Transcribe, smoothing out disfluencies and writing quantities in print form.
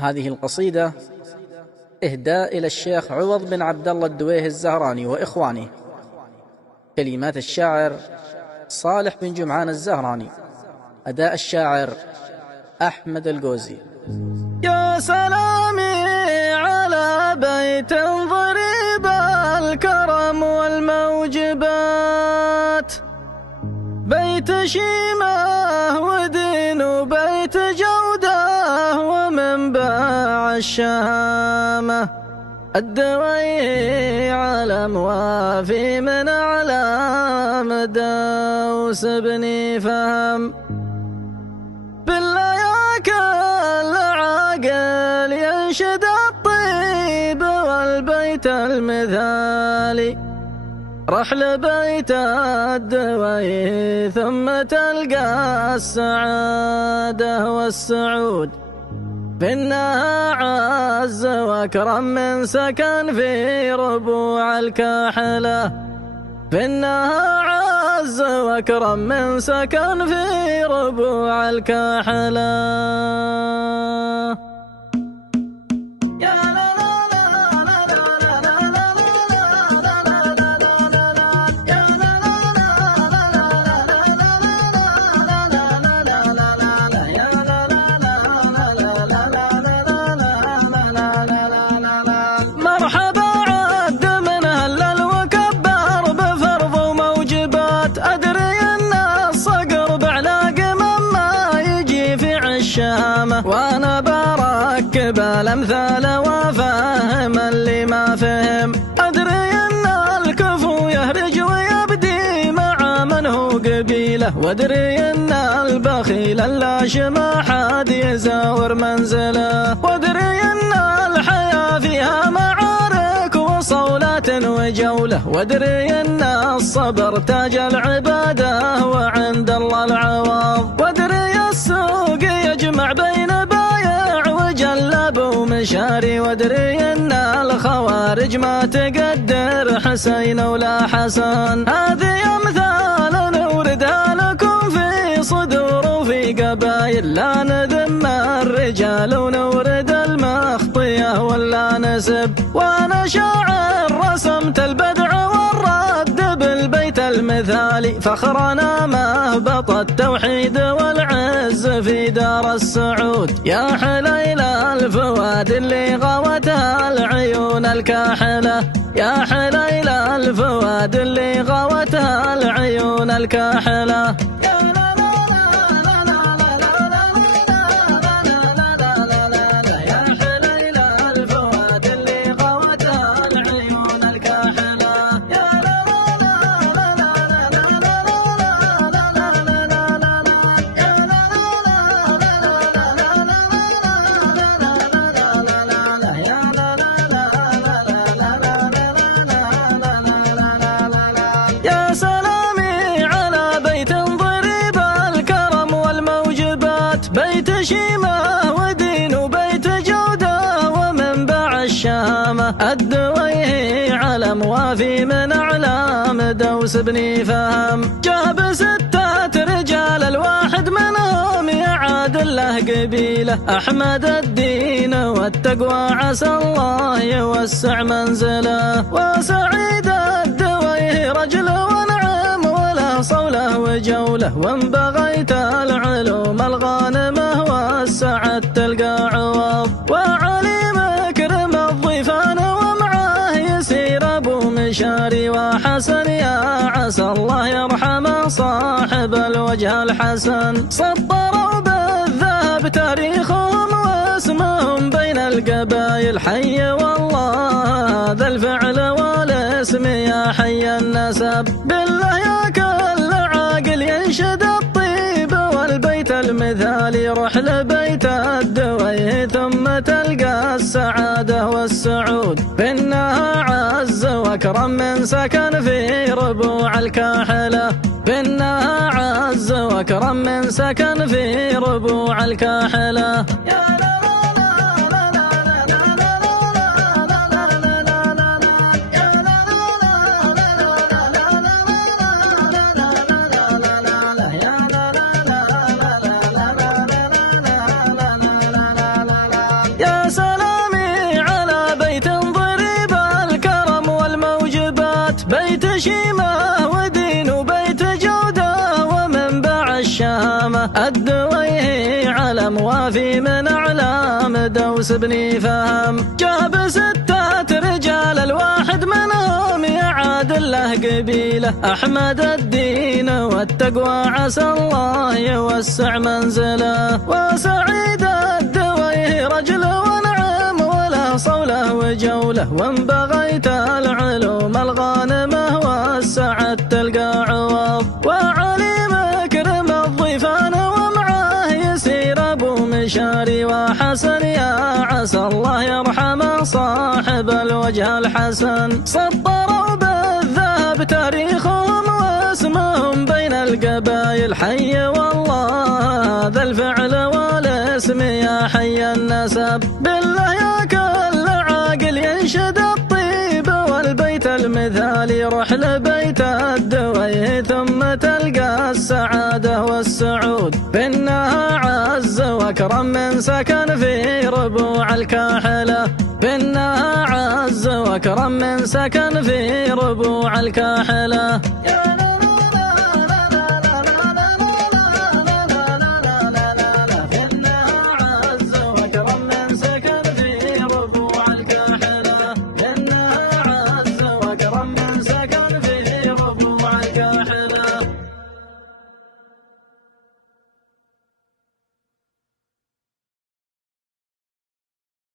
هذه القصيدة إهداء إلى الشيخ عوض بن عبد الله الدويه الزهراني وإخوانه. كلمات الشاعر صالح بن جمعان الزهراني. أداء الشاعر أحمد الجوزي. يا سلامي على بيت ضريب الكرم والموجبات، بيت شيمة ودين وبيت جودة ومنبع الشهامة، الدوي علم وافي من أعلام دوس بني فهم. بالله يا كل عاقل ينشد الطيب والبيت المثالي، رح لبيت الدوي ثم تلقى السعادة والسعود، فإنها عز وأكرم من سكن في ربوع الكاحلة، فإنها عز وأكرم من سكن في ربوع الكاحلة. وانا بركب الامثال وافهم اللي ما فهم، ادري ان الكفو يهرج ويبدي مع من هو قبيله، وادري ان البخيل اللاش ما حد يزاور منزله، وادري ان الحياه فيها معارك وصولات وجوله، وادري ان الصبر تاج العباده وعند الله العوض، وادري السوق يجمع بين بايع وجلب ومشاري، وادري ان الخوارج ما تقدر حسين ولا حسن. هذه امثال نوردها لكم في صدور وفي قبايل، لا نذم الرجال ونورد المخطيه ولا نسب، وانا شاعر رسمت البدع والرد بالبيت المثالي، فخرنا مهبط التوحيد والعز في دار السعود، يا حليل الفؤاد اللي غوتها العيون الكاحلة، يا حليل الفؤاد اللي غوتها العيون الكاحلة. يا سلامي على بيت ضريب الكرم والموجبات، بيت شيمة ودين وبيت جودة ومنبع الشهامة، الدوي علم وافي من أعلام دوس بني فهم، جاب 6 رجال الواحد منهم يعادل له قبيله، أحمد الدين والتقوى عسى الله يوسع منزله، وسعيد الدوي رجل ونعم وله صوله وجوله، وان بغيت العلوم الغانمه والسعد تلقى عوض، وعلي مكرم الضيفان ومعاه يسير ابو مشاري وحسن، يا عسى الله يرحمه صاحب الوجه الحسن، سطروا بالذهب تاريخهم واسمهم بين القبائل، حي والله هذا الفعل والاسم يا حي النسب، بالله يا كل عاقل ينشد الطيب والبيت المثالي، روح لبيت الدوي ثم تلقى السعادة والسعود، فإنها عز وأكرم من سكن في ربوع الكاحلة، فإنها عز وأكرم من سكن في ربوع الكاحلة. يا سلامي على بيت ضريب الكرم والموجبات، بيت شيمة ودين وبيت جودة ومنبع الشهامة. الدويه علم وافي من أعلام دوس بن فهم، جاب 6 رجال الواحد منهم يعادل له قبيله. أحمد الدين والتقوى عسى الله يوسع منزله، وسعيد الدويه رجل ونعم وله صوله وجوله. وان بغيت العلوم الغانمه والسعد تلقى عوض، وعلي مكرم الضيفان ومعاه يسير ابو مشاري وحسن. يا عسى الله يرحم صاحب الوجه الحسن، سطروا بالذهب تاريخهم واسمهم بين القبائل. حي والله ذا الفعل والاسم يا حي النسب، بالله يا كل عاقل ينشد الطيب والبيت المثالي. روح لبيت الدويه ثم تلقى السعادة والسعود، بأنها عز وأكرم من سكن في ربوع الكاحلة، بأنها عز وأكرم من سكن في ربوع الكاحلة.